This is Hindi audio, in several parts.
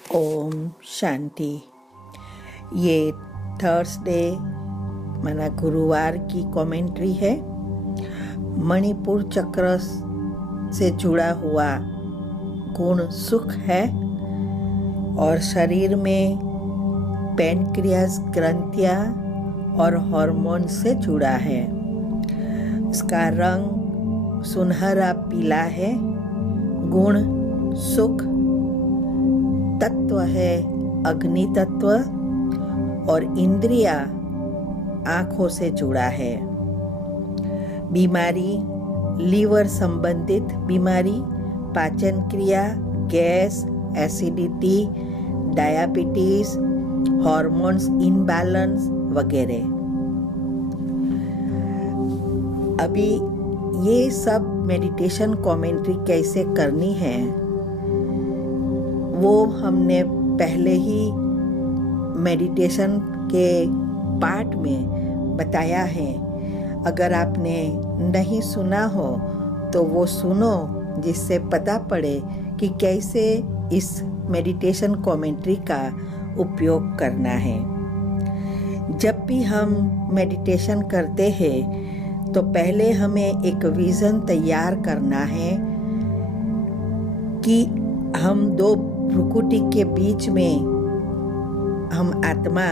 ओम शांति। ये थर्सडे माना गुरुवार की कमेंट्री है। मणिपुर चक्र से जुड़ा हुआ गुण सुख है और शरीर में पैनक्रियास ग्रंथियां और हार्मोन से जुड़ा है। इसका रंग सुनहरा पीला है। गुण सुख तत्व है अग्नि तत्व और इंद्रिया आंखों से जुड़ा है। बीमारी लीवर संबंधित बीमारी, पाचन क्रिया, gas, acidity, diabetes, hormones imbalance वगैरह। अभी ये सब मेडिटेशन कमेंट्री कैसे करनी है वो हमने पहले ही मेडिटेशन के पार्ट में बताया है। अगर आपने नहीं सुना हो तो वो सुनो, जिससे पता पड़े कि कैसे इस मेडिटेशन कमेंट्री का उपयोग करना है। जब भी हम मेडिटेशन करते हैं तो पहले हमें एक विजन तैयार करना है कि हम दो भ्रुकुटी के बीच में हम आत्मा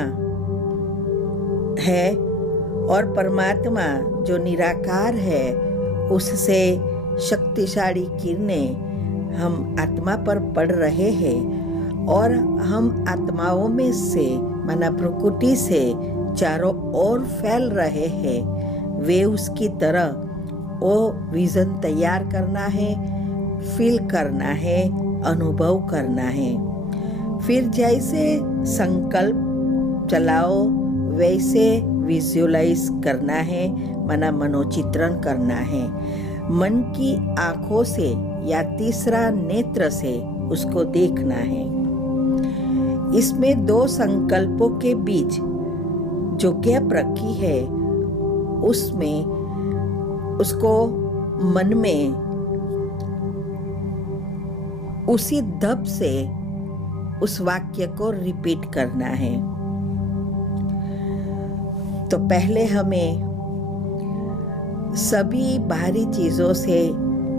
है और परमात्मा जो निराकार है उससे शक्तिशाली किरणें हम आत्मा पर पड़ रहे हैं और हम आत्माओं में से माना भ्रुकुटी से चारों ओर फैल रहे हैं। वेव्स की तरह वो विजन तैयार करना है, फील करना है, अनुभव करना है। फिर जैसे संकल्प चलाओ वैसे विजुअलाइज करना है, माना मनोचित्रण करना है। मन की आंखों से या तीसरा नेत्र से उसको देखना है। इसमें दो संकल्पों के बीच जो गैप रखी है उसमें उसको मन में उसी दब से उस वाक्य को रिपीट करना है। तो पहले हमें सभी बाहरी चीजों से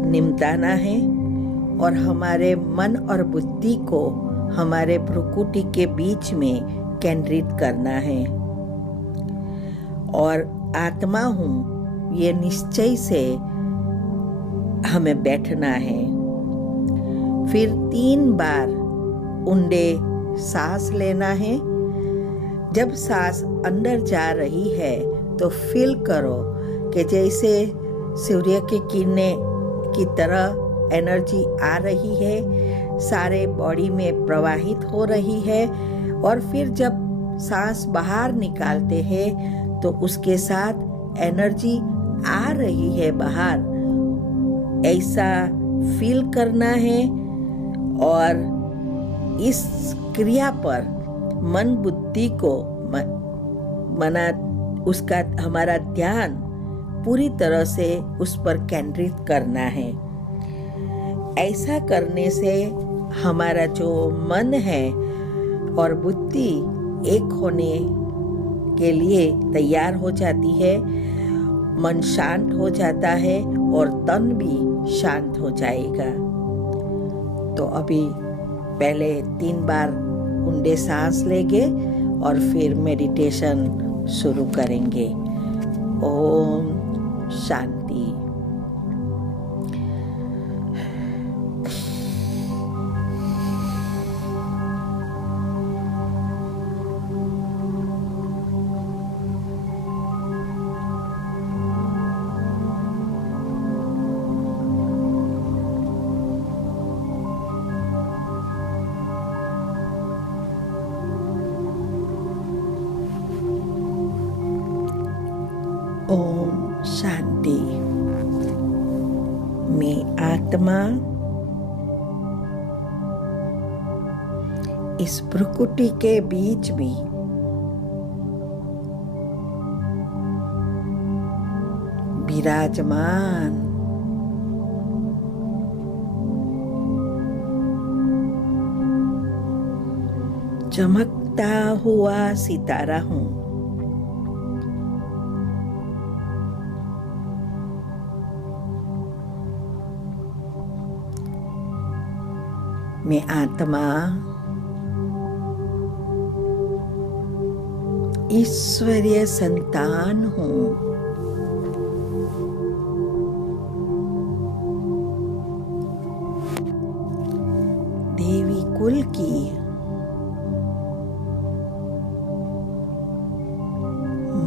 निमटाना है और हमारे मन और बुद्धि को हमारे भ्रुकुटी के बीच में केंद्रित करना है और आत्मा हूं ये निश्चय से हमें बैठना है। फिर 3 बार ऊंडे सांस लेना है। जब सांस अंदर जा रही है तो फील करो कि जैसे सूर्य की किरणें की तरह एनर्जी आ रही है, सारे बॉडी में प्रवाहित हो रही है। और फिर जब सांस बाहर निकालते हैं तो उसके साथ एनर्जी आ रही है बाहर, ऐसा फील करना है। और इस क्रिया पर मन बुद्धि को मना उसका हमारा ध्यान पूरी तरह से उस पर केंद्रित करना है। ऐसा करने से हमारा जो मन है और बुद्धि एक होने के लिए तैयार हो जाती है। मन शांत हो जाता है और तन भी शांत हो जाएगा। तो अभी पहले 3 बार ऊंडे सांस लेंगे और फिर मेडिटेशन शुरू करेंगे। ओम शांति। ओम शांति। मैं आत्मा इस भ्रुकुटी के बीच में विराजमान चमकता हुआ सितारा हूं। मैं आत्मा ईश्वरीय संतान हूं। देवी कुल की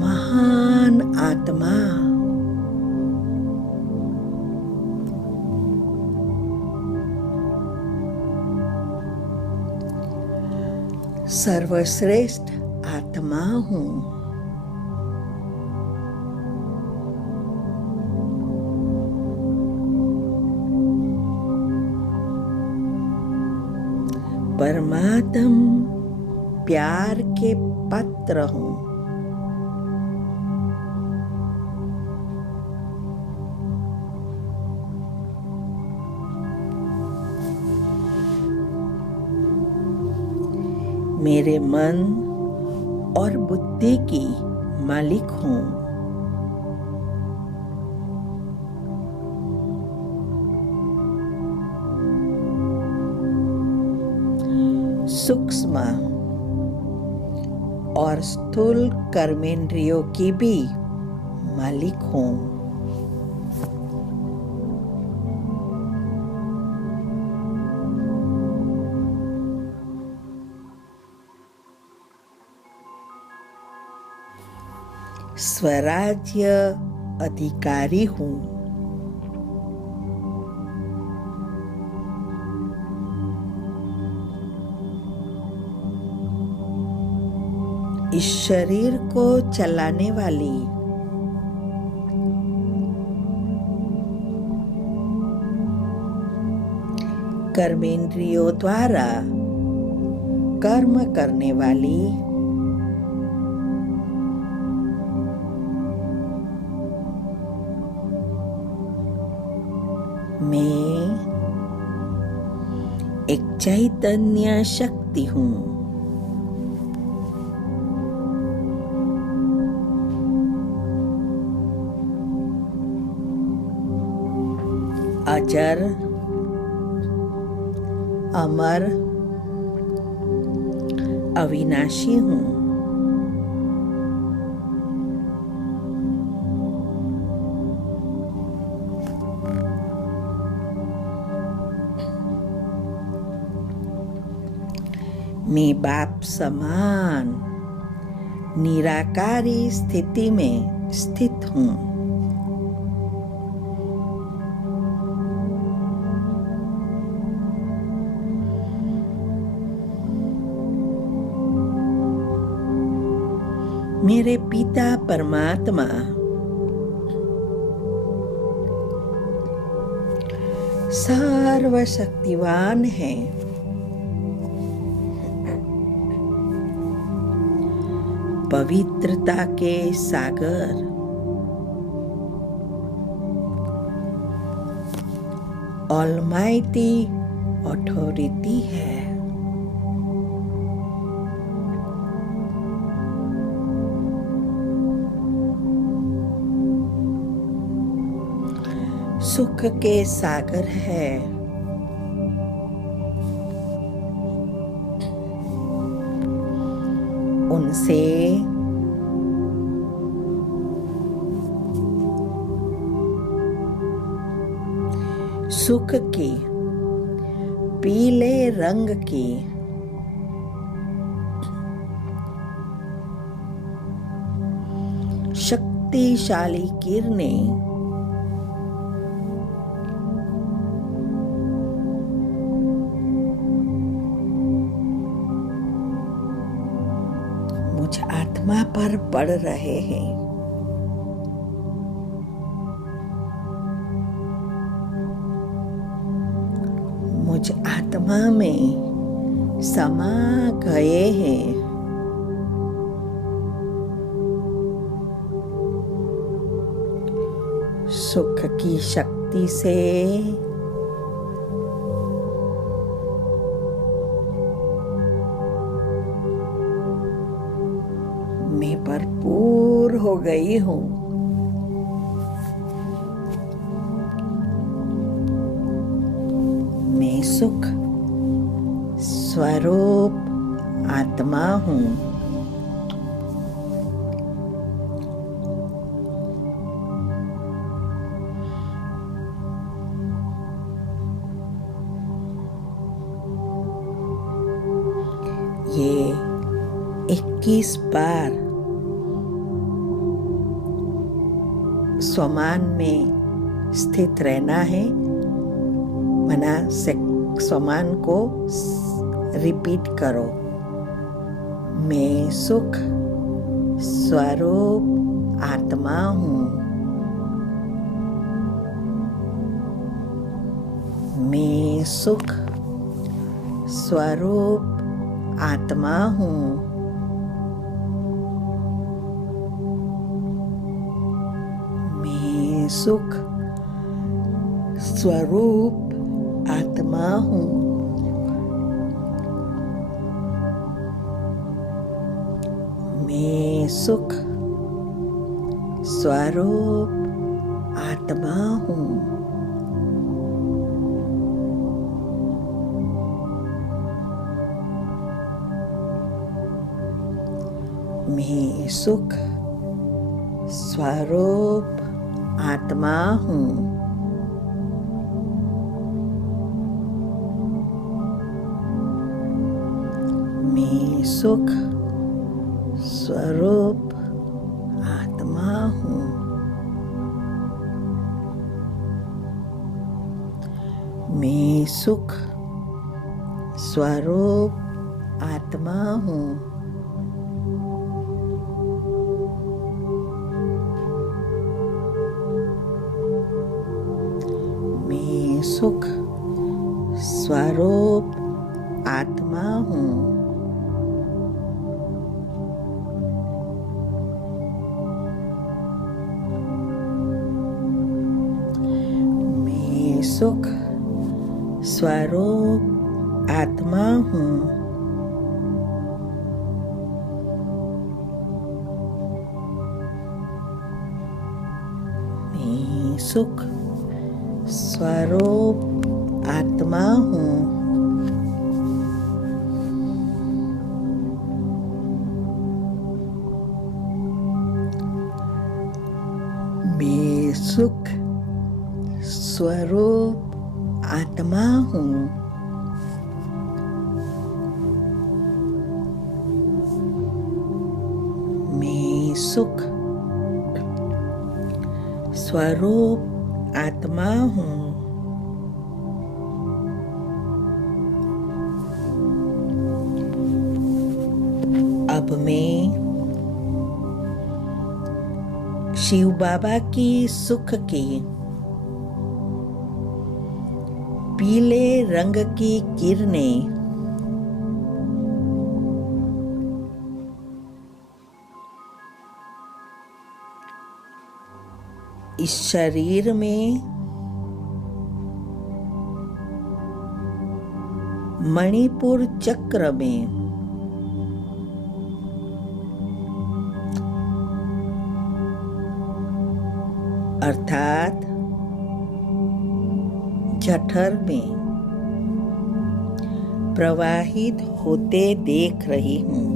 महान आत्मा। सर्वश्रेष्ठ आत्मा हूं। परमात्म प्यार के पात्र हूं। मेरे मन और बुद्धि की मालिक हूं। सूक्ष्म और स्थूल कर्मेंद्रियों की भी मालिक हूं। स्वराज्य अधिकारी हूं। इस शरीर को चलाने वाली कर्मेंद्रियों द्वारा कर्म करने वाली मैं एक चैतन्य शक्ति हूं। अजर, अमर, अविनाशी हूं। मैं बाप समान निराकारी स्थिति में स्थित हूं। मेरे पिता परमात्मा सर्वशक्तिवान है। पवित्रता के सागर, ऑलमाइटी अथॉरिटी है। सुख के सागर है। उनसे सुख की पीले रंग की शक्तिशाली किरणें मुझ आत्मा पर पड़ रहे हैं। मुझ आत्मा में समा गए हैं। सुख की शक्ति से भरपूर हो गई हूँ। मैं सुख स्वरूप आत्मा हूँ। ये 21 बार स्वमान में स्थित रहना है। मना से स्वमान को रिपीट करो। मैं सुख स्वरूप आत्मा हूँ। मैं सुख स्वरूप आत्मा हूँ। मैं सुख स्वरूप आत्मा हूँ। मैं सुख स्वरूप आत्मा हूँ। मैं सुख स्वरूप आत्मा हूँ। मैं सुख स्वरूप आत्मा हूँ। मैं सुख स्वरूप आत्मा हूँ। मैं सुख स्वरूप आत्मा हूँ। मैं सुख स्वरूप आत्मा हूँ। मैं सुख स्वरूप आत्मा हूँ। मैं सुख स्वरूप आत्मा हूँ। मैं सुख स्वरूप आत्मा हूँ। अब मैं शिव बाबा की सुख की पीले रंग की किरणें इस शरीर में मणिपुर चक्र में अर्थात जठर में प्रवाहित होते देख रही हूँ।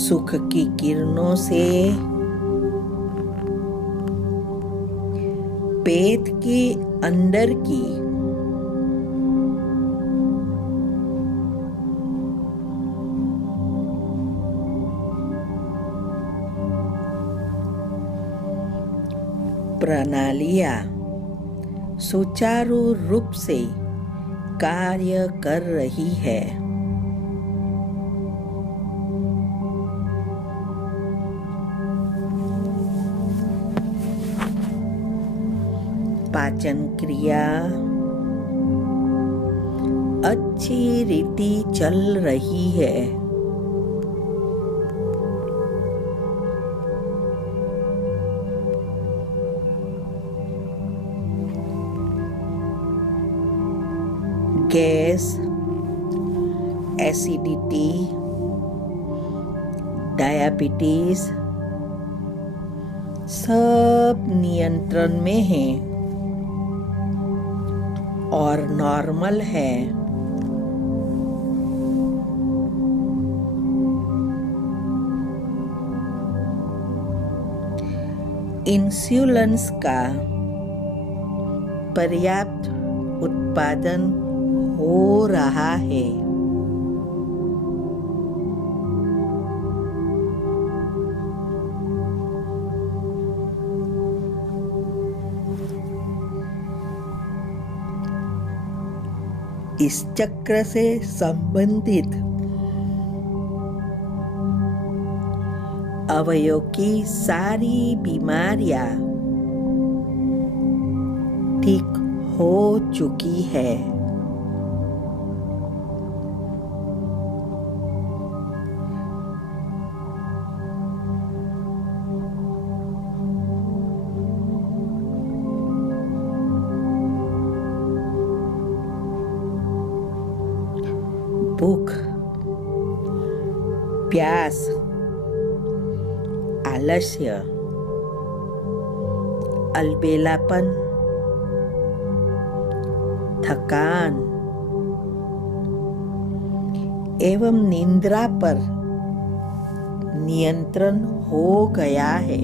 सुख की किरणों से पेट के अंदर की प्रणालियां सुचारू रूप से कार्य कर रही है। पाचन क्रिया, अच्छी रीति चल रही है। गैस, एसिडिटी, डायबिटीज सब नियंत्रण में है और नॉर्मल है। इंसुलिन का पर्याप्त उत्पादन हो रहा है। इस चक्र से संबंधित अवयव की सारी बीमारियां ठीक हो चुकी है। भूख, प्यास, आलस्य, अलबेलापन, थकान एवं निद्रा पर नियंत्रण हो गया है।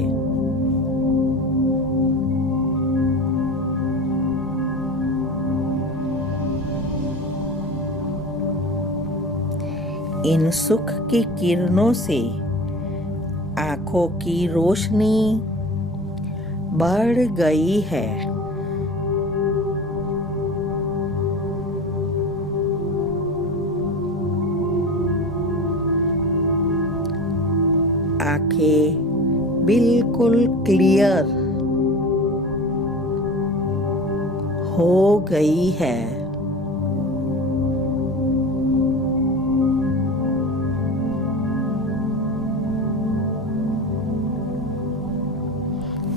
इन सुख की किरणों से आंखों की रोशनी बढ़ गई है। आंखें बिल्कुल क्लियर हो गई है।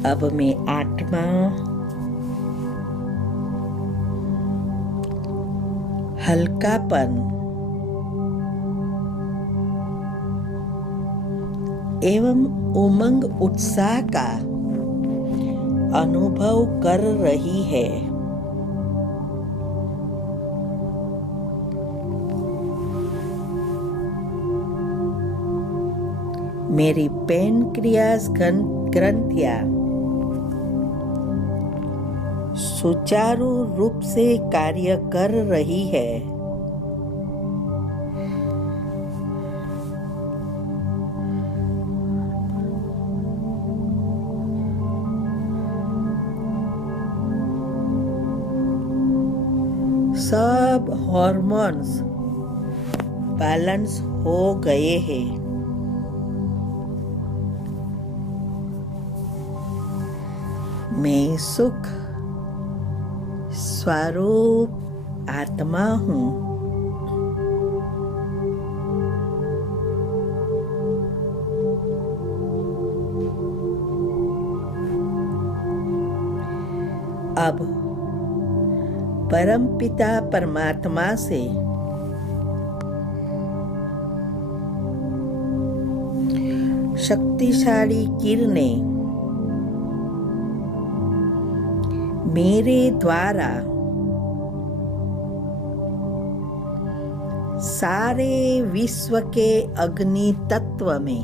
अब मैं आत्मा, हल्कापन एवं उमंग उत्साह का अनुभव कर रही है। मेरी पैनक्रियास ग्रंथियां सुचारू रूप से कार्य कर रही है। सब हार्मोन्स बैलेंस हो गए हैं। मैं सुख स्वरूप आत्मा हूँ। अब परमपिता परमात्मा से शक्तिशाली किरणें मेरे द्वारा सारे विश्व के अग्नि तत्व में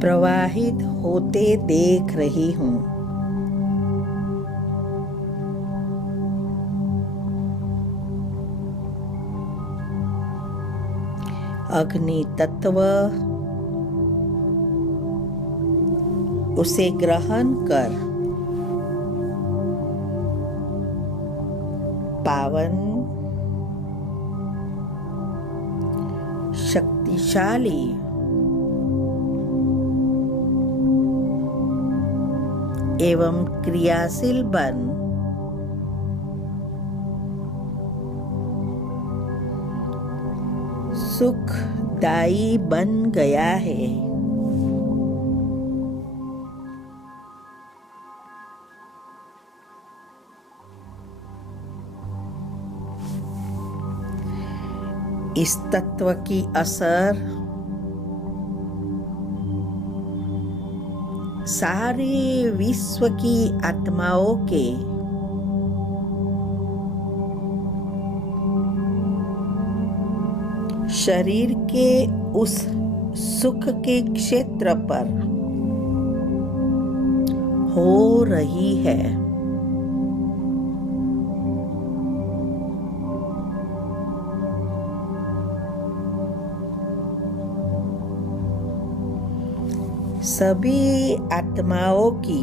प्रवाहित होते देख रही हूँ। अग्नि तत्व उसे ग्रहण कर पावन, शक्तिशाली एवं क्रियाशील बन सुखदायी बन गया है। इस तत्व की असर सारे विश्व की आत्माओं के शरीर के उस सुख के क्षेत्र पर हो रही है। सभी आत्माओं की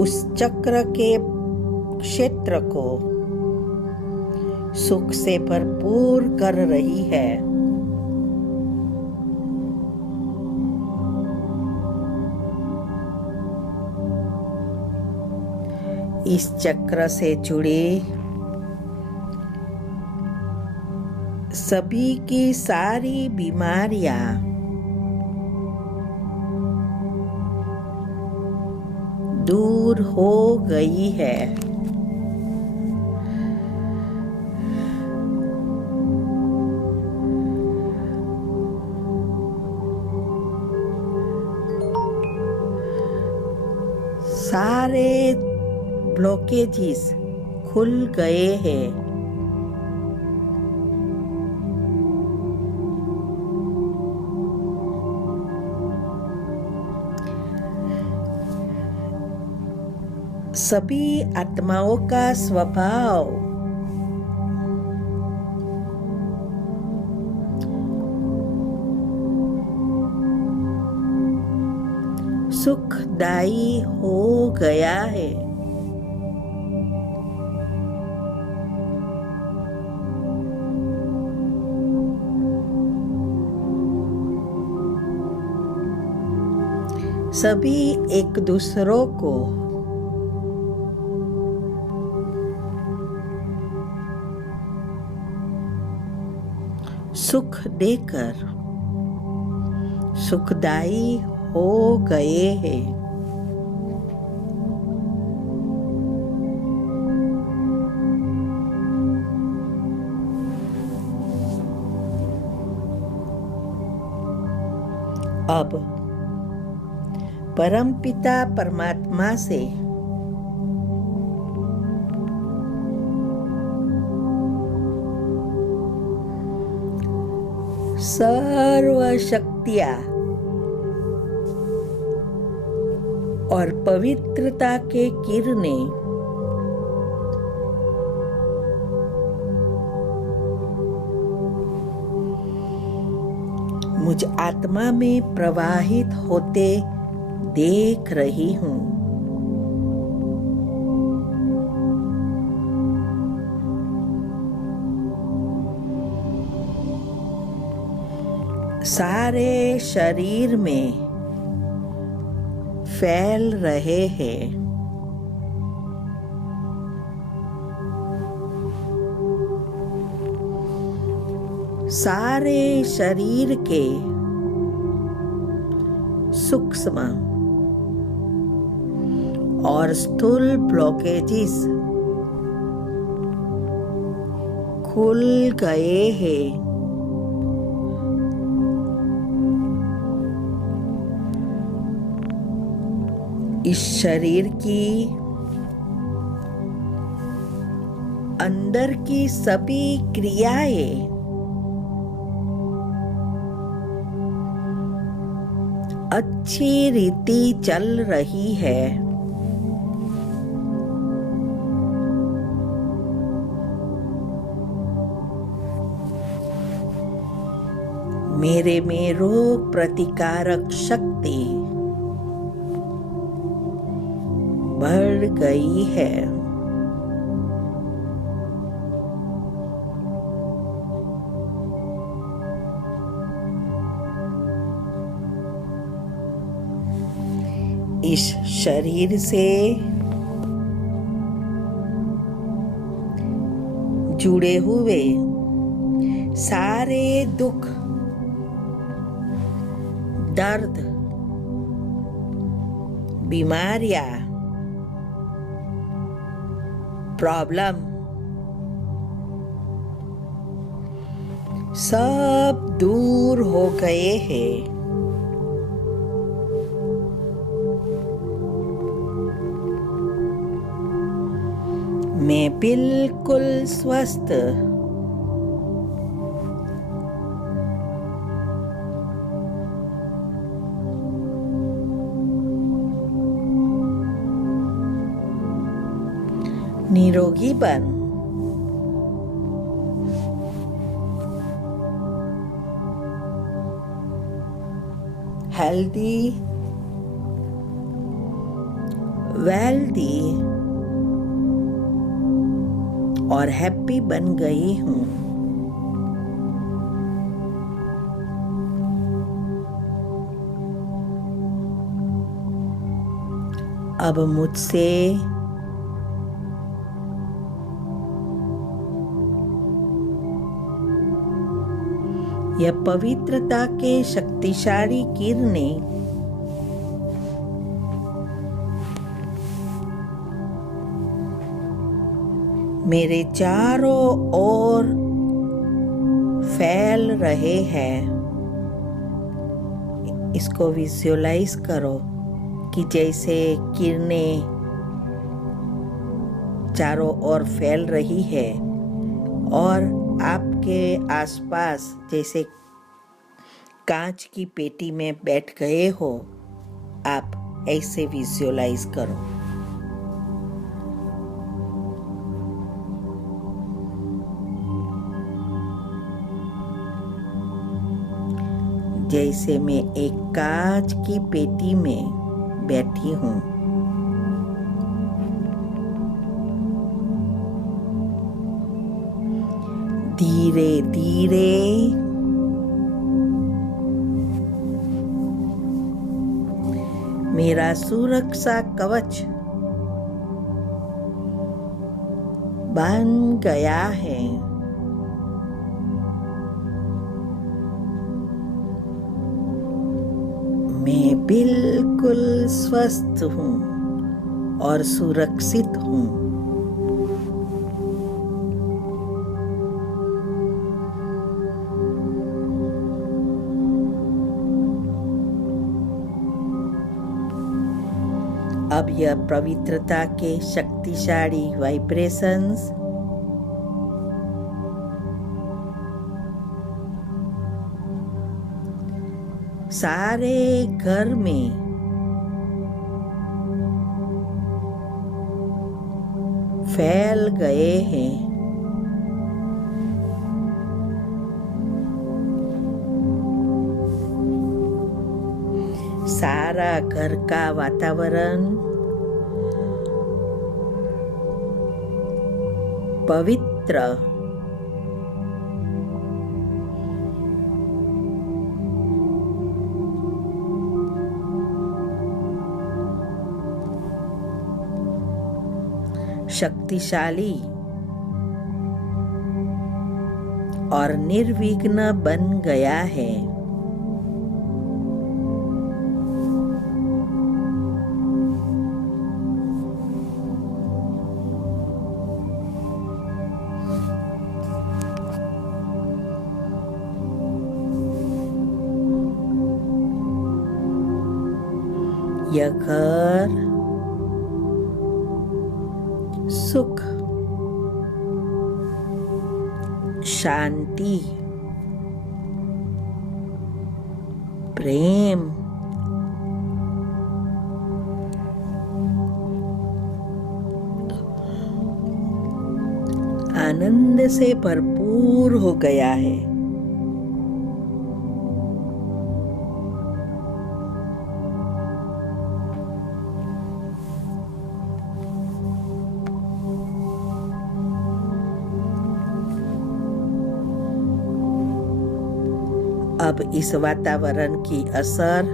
उस चक्र के क्षेत्र को सुख से भरपूर कर रही है। इस चक्र से जुड़े सभी की सारी बीमारियां दूर हो गई है। सारे ब्लॉकेजेस खुल गए हैं। सभी आत्माओं का स्वभाव सुखदायी हो गया है। सभी एक दूसरों को सुख देकर सुखदायी हो गए हैं। अब परमपिता परमात्मा से सर्व शक्तियां और पवित्रता के किरणें मुझ आत्मा में प्रवाहित होते देख रही हूँ। सारे शरीर में फैल रहे हैं। सारे शरीर के सूक्ष्म और स्थूल ब्लॉकेजेस खुल गए हैं। इस शरीर की अंदर की सभी क्रियाएं अच्छी रीति चल रही है। मेरे में रोग प्रतिकारक शक्ति बढ़ गई है। इस शरीर से जुड़े हुए सारे दुख, दर्द, बीमारियां, प्रॉब्लम सब दूर हो गए हैं। मैं बिल्कुल स्वस्थ, निरोगी बन हेल्दी, वेल्दी और हैप्पी बन गई हूँ। अब मुझसे यह पवित्रता के शक्तिशाली किरणें मेरे चारों ओर फैल रहे हैं। इसको विजुअलाइज करो कि जैसे किरणें चारों ओर फैल रही है और आपके आसपास जैसे कांच की पेटी में बैठ गए हो, आप ऐसे विजुअलाइज करो। जैसे मैं एक कांच की पेटी में बैठी हूँ। धीरे धीरे मेरा सुरक्षा कवच बन गया है। मैं बिल्कुल स्वस्थ हूँ और सुरक्षित हूँ। अब यह पवित्रता के शक्तिशाली वाइब्रेशंस सारे घर में फैल गए हैं। सारा घर का वातावरण पवित्र शक्तिशाली और निर्विघ्न बन गया है। यह घर सुख, शांति, प्रेम, आनंद से भरपूर हो गया है। अब इस वातावरण की असर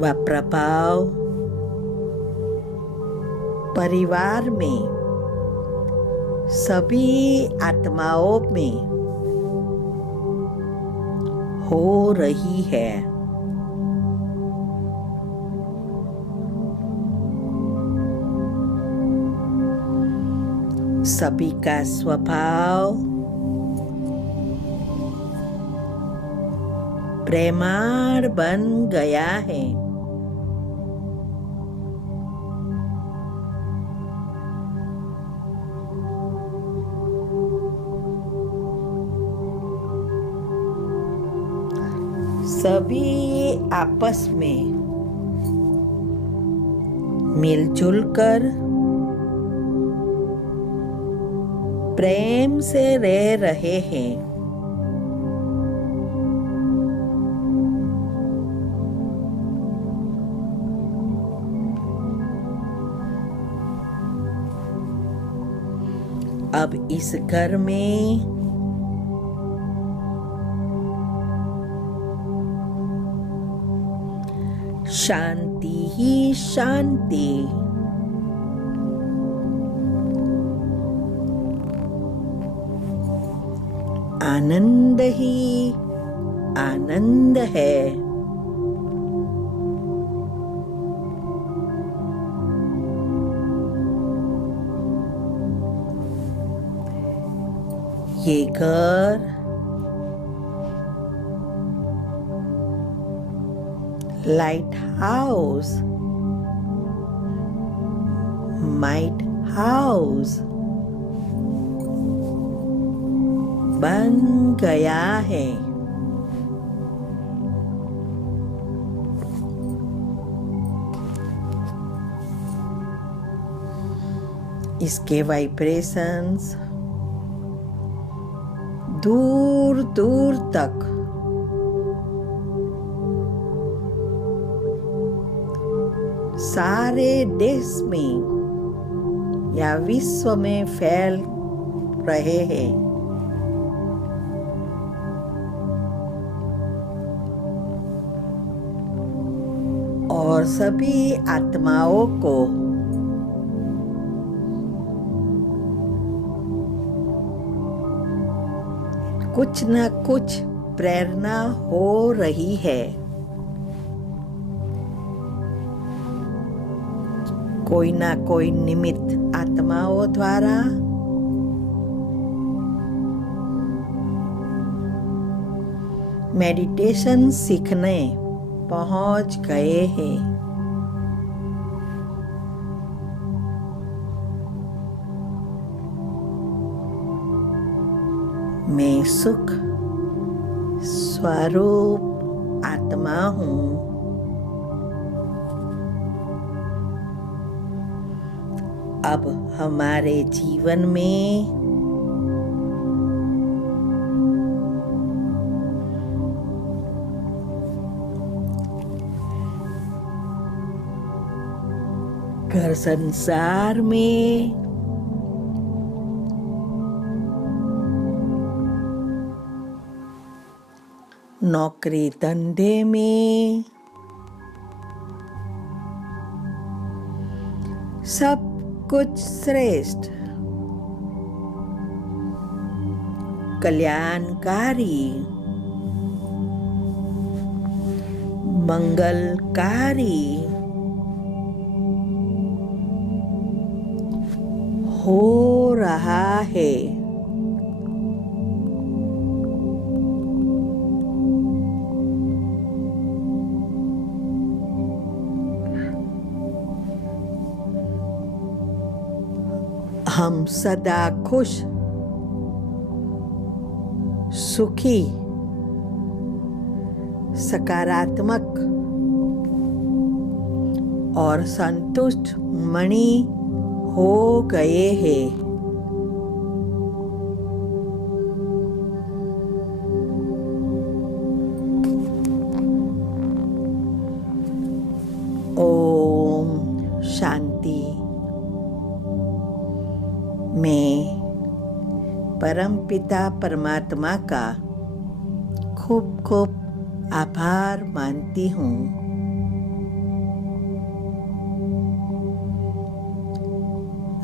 व प्रभाव परिवार में सभी आत्माओं में हो रही है। सभी का स्वभाव प्रेमाळ बन गया है। सभी आपस में मिलजुल कर प्रेम से रह रहे हैं। अब इस घर में शांति ही शांति, आनंद ही आनंद है। ये घर लाइट हाउस, माइट हाउस बन गया है। इसके वाइब्रेशंस दूर दूर तक सारे देश में या विश्व में फैल रहे हैं। और सभी आत्माओं को कुछ न कुछ प्रेरणा हो रही है। कोई ना कोई निमित्त आत्माओं द्वारा मेडिटेशन सीखने पहुंच गए हैं। मैं सुख स्वरूप आत्मा हूँ। अब हमारे जीवन में घर संसार में नौकरी धंधे में सब कुछ श्रेष्ठ, कल्याणकारी, मंगलकारी हो रहा है। हम सदा खुश, सुखी, सकारात्मक और संतुष्ट मणि हो गए हैं। ओम शांति। मैं परमपिता परमात्मा का खूब खूब आभार मानती हूँ।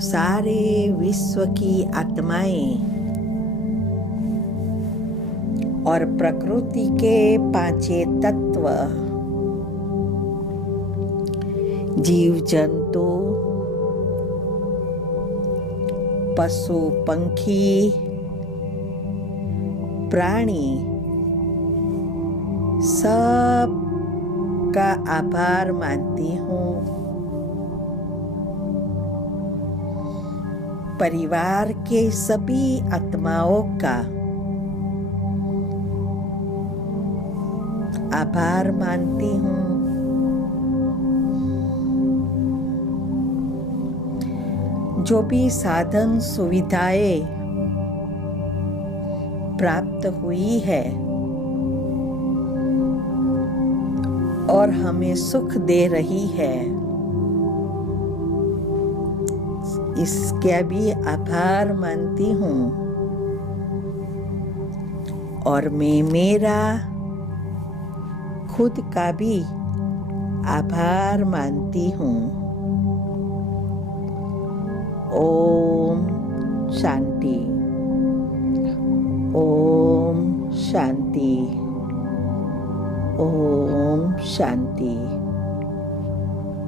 सारे विश्व की आत्माएं और प्रकृति के पांचों तत्व, जीव जंतु, पशु पंखी, प्राणी, सब का आभार मानती हूँ। परिवार के सभी आत्माओं का आभार मानती हूँ। जो भी साधन सुविधाएं प्राप्त हुई है और हमें सुख दे रही है, इसका भी आभार मानती हूँ। और मैं मेरा खुद का भी आभार मानती हूँ। ओम शांति, ओम शांति, ओम शांति।